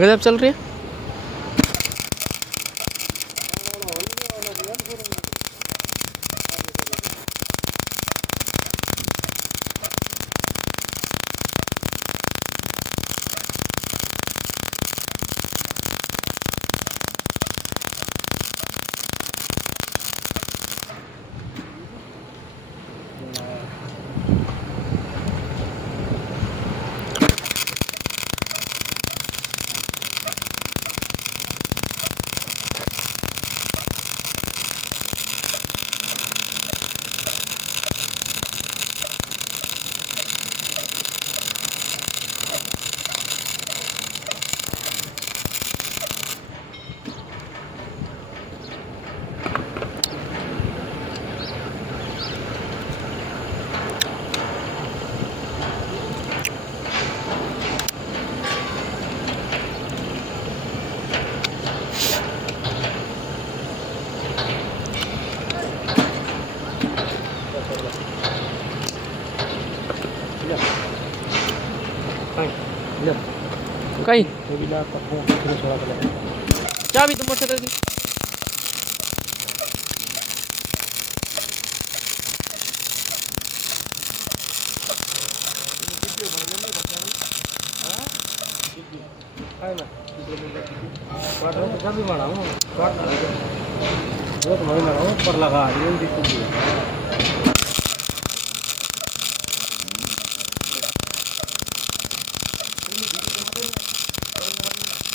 गजब चल रही है। काही चाबी तो मोटरसाइकिल की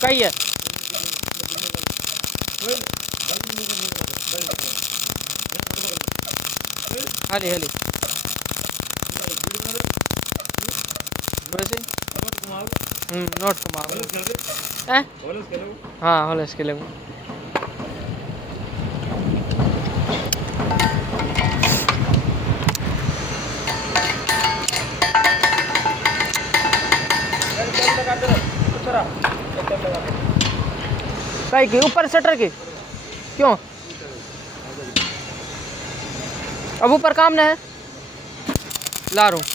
काही है हाली हाली वैसे नोट कुमार हाँ हॉलेस के लगू कई के ऊपर शटर के क्यों अब ऊपर काम ना है ला रहा हूँ